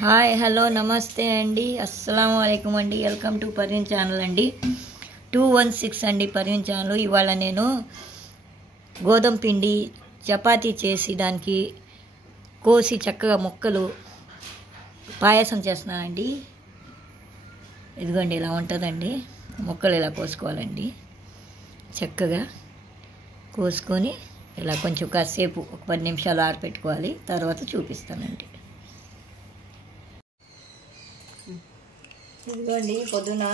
Hi hello నమస్తే అండి, అస్సలం వాలేకుమ్ అండి. వెల్కమ్ టు పర్వీన్ ఛానల్ అండి. 216 అండి పర్వీన్ ఛానల్. ఇవాళ నేను గోధుమ పిండి చపాతీ చేసి దానికి కోసి చక్కగా ముక్కలు పాయసం చేస్తున్నానండి. ఇదిగోండి ఇలా ఉంటుందండి. ముక్కలు ఇలా కోసుకోవాలండి. చక్కగా కోసుకొని ఇలా కొంచెం కాసేపు ఒక 10 నిమిషాలు ఆరపెట్టుకోవాలి. తర్వాత చూపిస్తానండి. ఇదిగోండి పొద్దున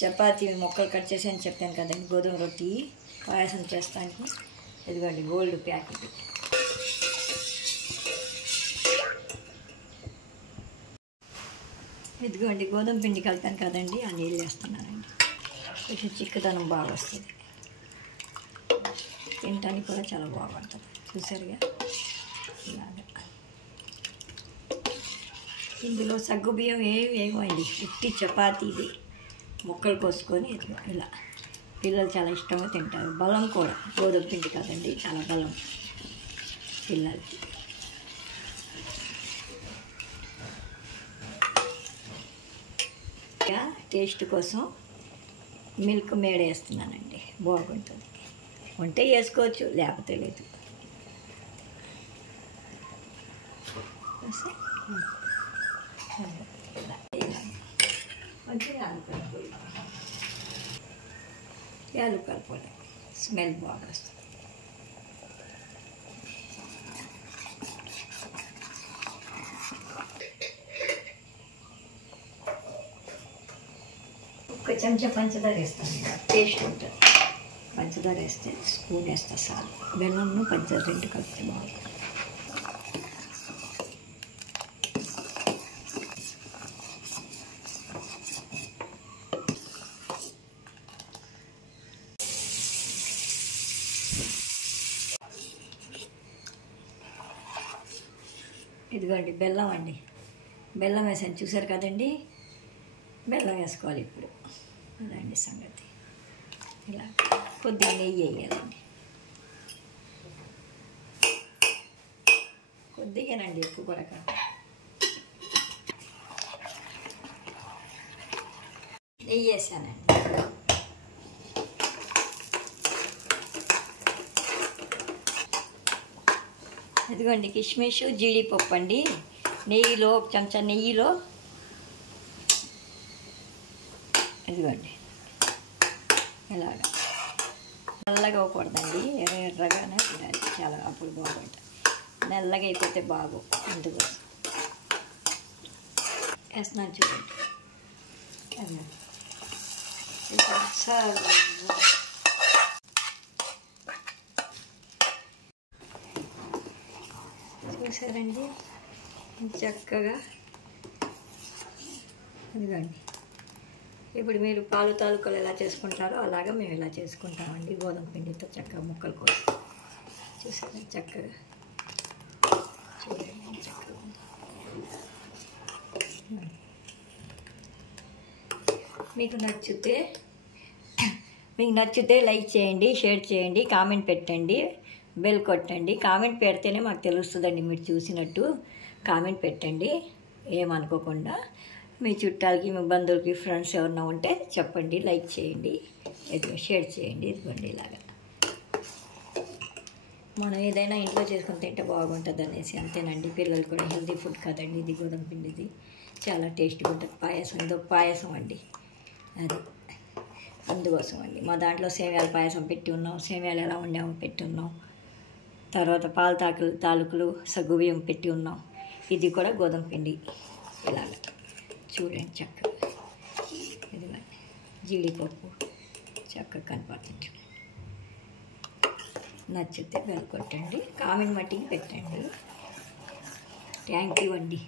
చపాతీ ముక్కలు కట్ చేసి అని చెప్పాను కదండి. గోధుమ రొట్టి పాయసం చేస్తానికి ఇదిగోండి గోల్డ్ ప్యాకెట్. ఇదిగోండి గోధుమ పిండి కలిపాను కదండి, ఆ నీళ్ళు వేస్తున్నానండి. కొంచెం చిక్కదనం బాగా వస్తుంది, తినటానికి కూడా చాలా బాగుంటుంది. చూసారుగా ఇలాగా. ఇందులో సగ్గుబియ్యం ఏమండి, ఉట్టి చపాతీది ముక్కలు కోసుకొని ఇలా పిల్లలు చాలా ఇష్టంగా తింటారు. బలం కూడా, గోధుమ పిండి కదండి, చాలా బలం పిల్లలకి. టేస్ట్ కోసం మిల్క్ మేడ్ వేస్తున్నానండి, బాగుంటుంది. ఉంటే వేసుకోవచ్చు, లేకపోతే లేదు. యాలకుల పొడి స్మెల్ బాగా వస్తుంది. ఒక చెంచా పంచదార వేస్తాను, టేస్ట్ ఉంటుంది. పంచదార వేస్తే స్పూన్ వేస్తా చాలు. బెల్లంను పంచదార రెండు కలిపితే బాగుంటుంది. ఇదిగోండి బెల్లం అండి, బెల్లం వేసాను చూసారు కదండి. బెల్లం వేసుకోవాలి ఇప్పుడు. అదండి సంగతి. ఇలా కొద్దిగా నెయ్యి వేయాలండి, కొద్దిగానండి, ఎక్కువ కూడా కాదు. నెయ్యి వేసానండి. ఇదిగోండి కిస్మిస్ జీడిపప్పు అండి. నెయ్యిలో ఒక చెంచా నెయ్యిలో ఇదిగోండి ఇలాగా నల్లగా అవ్వకూడదండి, ఎర్రగానే ఉండాలి చాలా, అప్పుడు బాగుంటుంది. నల్లగా అయిపోతే బాగు. అందుకోసం వేస్తున్నాను చూడండి. చూసారండి చక్కగా. ఇదిగోండి ఇప్పుడు మీరు పాలు తాలూకాలు ఎలా చేసుకుంటారో అలాగా మేము ఇలా చేసుకుంటామండి. గోధుమ పిండితో చక్కగా ముక్కలు కోసి. చూసారా చక్కగా, చూడండి చక్కగా ఉంది. మీకు నచ్చితే లైక్ చేయండి, షేర్ చేయండి, కామెంట్ పెట్టండి, బెల్ కొట్టండి. కామెంట్ పెడితేనే మాకు తెలుస్తుందండి మీరు చూసినట్టు. కామెంట్ పెట్టండి ఏమనుకోకుండా. మీ చుట్టాలకి, మీ బంధువులకి, ఫ్రెండ్స్ ఎవరన్నా ఉంటే చెప్పండి, లైక్ చేయండి, షేర్ చేయండి. ఇదిగోండి ఇలాగా మనం ఏదైనా ఇంట్లో చేసుకొని తింటే బాగుంటుంది అనేసి అంతేనండి. పిల్లలు కూడా హెల్తీ ఫుడ్ కదండి ఇది, గోధుమ పిండిది చాలా టేస్ట్గా ఉంటుంది. పాయసం, ఇదో పాయసం అండి అది, అందుకోసం అండి. మా దాంట్లో సేమ్యాల పాయసం పెట్టి ఉన్నాం, సేమ్యాలు ఎలా వండామో పెట్టి ఉన్నాం. తర్వాత పాలు తాలూకులు సగ్గుబియ్యం పెట్టి ఉన్నాం. ఇది కూడా గోధుమ పిండి ఇలాగ చూడండి చక్కగా. ఇదిగోండి జీడిపప్పు చక్కగా కనపడుతుంది. నచ్చితే బెల్ కొట్టండి, కామెంట్ మట్టికి పెట్టండి. థ్యాంక్ యూ అండి.